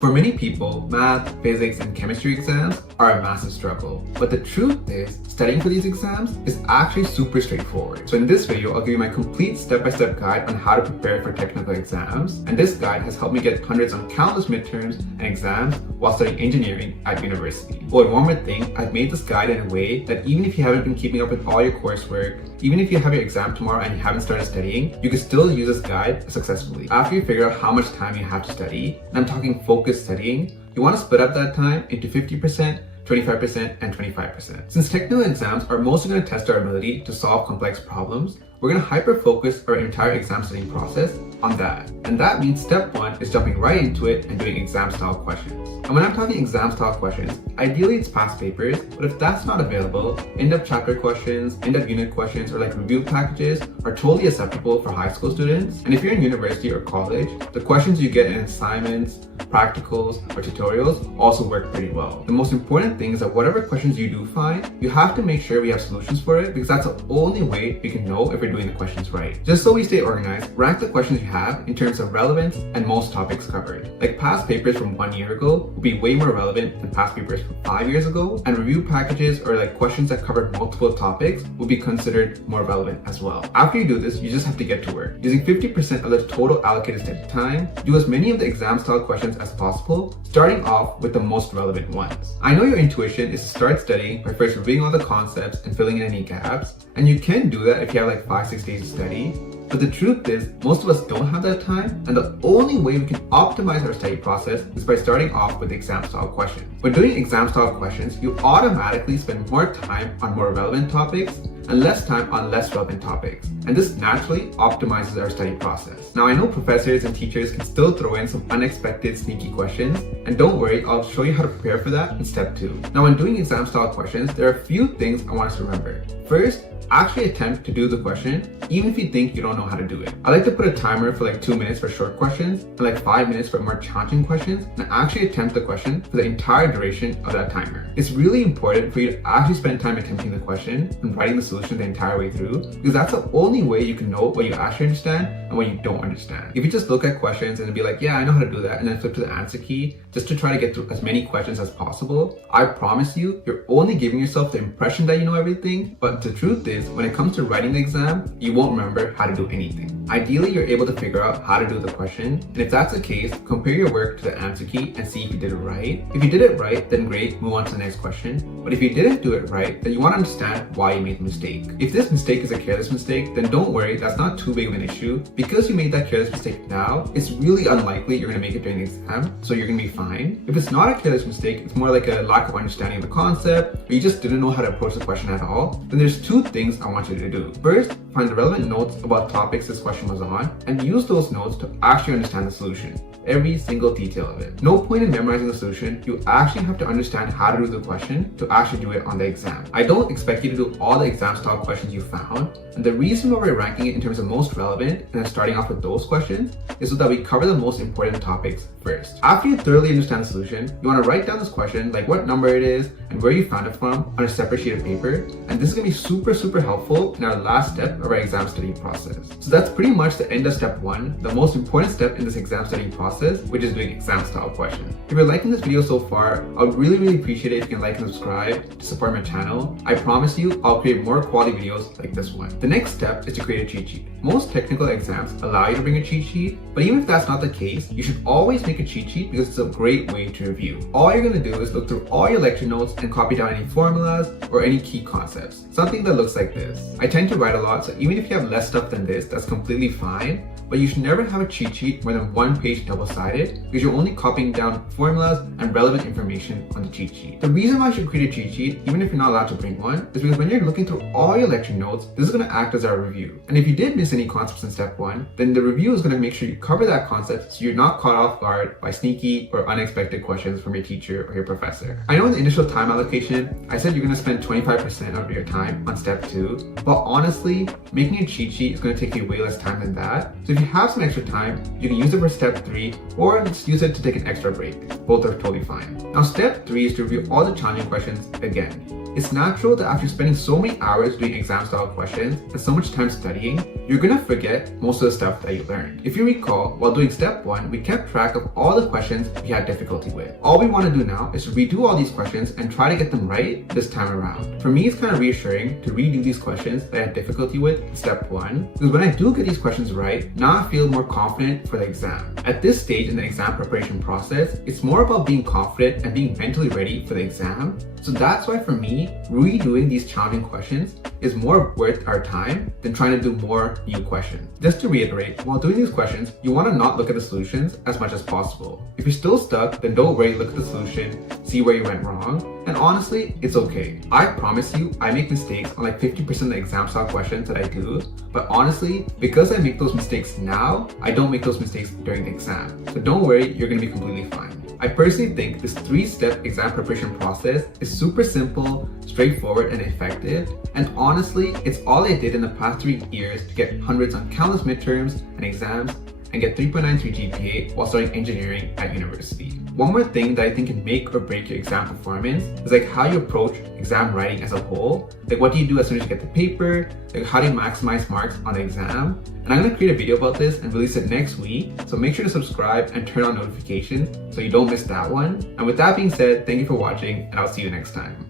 For many people, math, physics, and chemistry exams are a massive struggle. But the truth is, studying for these exams is actually super straightforward. So in this video, I'll give you my complete step-by-step guide on how to prepare for technical exams. And this guide has helped me get hundreds on countless midterms and exams while studying engineering at university. Oh, and one more thing, I've made this guide in a way that even if you haven't been keeping up with all your coursework, even if you have your exam tomorrow and you haven't started studying, you can still use this guide successfully. After you figure out how much time you have to study, and I'm talking focused studying, you want to split up that time into 50%, 25%, and 25%. Since technical exams are mostly going to test our ability to solve complex problems, we're going to hyper-focus our entire exam studying process on that. And that means step one is jumping right into it and doing exam-style questions. And when I'm talking exam-style questions, ideally it's past papers, but if that's not available, end-of chapter questions, end-of unit questions, or like review packages are totally acceptable for high school students. And if you're in university or college, the questions you get in assignments, practicals, or tutorials also work pretty well. The most important thing is that whatever questions you do find, you have to make sure we have solutions for it, because that's the only way we can know if we're doing the questions right. Just so we stay organized, rank the questions you have in terms of relevance and most topics covered. Like past papers from 1 year ago will be way more relevant than past papers from 5 years ago, and review packages or like questions that cover multiple topics will be considered more relevant as well. After you do this, you just have to get to work. Using 50% of the total allocated study time, do as many of the exam style questions as possible, starting off with the most relevant ones. I know your intuition is to start studying by first reviewing all the concepts and filling in any gaps, and you can do that if you have like 5-6 days to study. But the truth is, most of us don't have that time, and the only way we can optimize our study process is by starting off with exam-style questions. When doing exam-style questions, you automatically spend more time on more relevant topics and less time on less relevant topics. And this naturally optimizes our study process. Now, I know professors and teachers can still throw in some unexpected sneaky questions, and don't worry, I'll show you how to prepare for that in step 2. Now, when doing exam-style questions, there are a few things I want us to remember. First, actually attempt to do the question even if you think you don't know how to do it. I like to put a timer for like 2 minutes for short questions and like 5 minutes for more challenging questions, and actually attempt the question for the entire duration of that timer. It's really important for you to actually spend time attempting the question and writing the solution the entire way through, because that's the only way you can know what you actually understand and what you don't understand. If you just look at questions and be like, yeah, I know how to do that, and then flip to the answer key just to try to get through as many questions as possible, I promise you, you're only giving yourself the impression that you know everything, but the truth is, when it comes to writing the exam, you won't remember how to do anything. Ideally, you're able to figure out how to do the question, and if that's the case, compare your work to the answer key and see if you did it right. If you did it right, then great, move on to the next question. But if you didn't do it right, then you want to understand why you made the mistake. If this mistake is a careless mistake, then don't worry, that's not too big of an issue. Because you made that careless mistake now, it's really unlikely you're going to make it during the exam, so you're going to be fine. If it's not a careless mistake, it's more like a lack of understanding of the concept, or you just didn't know how to approach the question at all, then there's 2 things I want you to do. First, find the relevant notes about topics this question was on, and use those notes to actually understand the solution. Every single detail of it. No point in memorizing the solution, you actually have to understand how to do the question to actually do it on the exam. I don't expect you to do all the exam style questions you found, and the reason why we're ranking it in terms of most relevant and then starting off with those questions is so that we cover the most important topics first. After you thoroughly understand the solution, you want to write down this question, like what number it is and where you found it from, on a separate sheet of paper, and this is going to be super helpful in our last step of our exam study process. So that's pretty much the end of step 1, the most important step in this exam studying process, which is doing exam style questions. If you're liking this video so far, I would really appreciate it if you can like and subscribe to support my channel. I promise you, I'll create more quality videos like this one. The next step is to create a cheat sheet. Most technical exams allow you to bring a cheat sheet, but even if that's not the case, you should always make a cheat sheet because it's a great way to review. All you're going to do is look through all your lecture notes and copy down any formulas or any key concepts. Something that looks like this. I tend to write a lot, so even if you have less stuff than this, that's completely fine. But you should never have a cheat sheet more than 1 page double-sided, because you're only copying down formulas and relevant information on the cheat sheet. The reason why you should create a cheat sheet, even if you're not allowed to bring one, is because when you're looking through all your lecture notes, this is going to act as our review. And if you did miss any concepts in step 1, then the review is going to make sure you cover that concept so you're not caught off guard by sneaky or unexpected questions from your teacher or your professor. I know in the initial time allocation, I said you're going to spend 25% of your time on step 2, but honestly, making a cheat sheet is going to take you way less time than that. So if you have some extra time, you can use it for step 3 or just use it to take an extra break. Both are totally fine. Now step 3 is to review all the challenging questions again. it's natural that after spending so many hours doing exam style questions and so much time studying, you're gonna forget most of the stuff that you learned. If you recall, while doing step 1, we kept track of all the questions we had difficulty with. All we want to do now is to redo all these questions and try to get them right this time around. For me, it's kind of reassuring to redo these questions that I had difficulty with in step 1, because when I do get these questions right, now I feel more confident for the exam. At this stage in the exam preparation process, it's more about being confident and being mentally ready for the exam. So that's why for me, redoing these challenging questions is more worth our time than trying to do more new questions. Just to reiterate, while doing these questions, you want to not look at the solutions as much as possible. If you're still stuck, then don't worry, look at the solution, see where you went wrong, and honestly, it's okay. I promise you, I make mistakes on like 50% of the exam style questions that I do, but honestly, because I make those mistakes now, I don't make those mistakes during the exam. So don't worry, you're gonna be completely fine. I personally think this 3-step exam preparation process is super simple, straightforward, and effective. And honestly, it's all I did in the past 3 years to get hundreds on countless midterms and exams and get 3.93 GPA while studying engineering at university. One more thing that I think can make or break your exam performance is like how you approach exam writing as a whole. Like what do you do as soon as you get the paper? Like how do you maximize marks on the exam? And I'm gonna create a video about this and release it next week. So make sure to subscribe and turn on notifications so you don't miss that one. And with that being said, thank you for watching and I'll see you next time.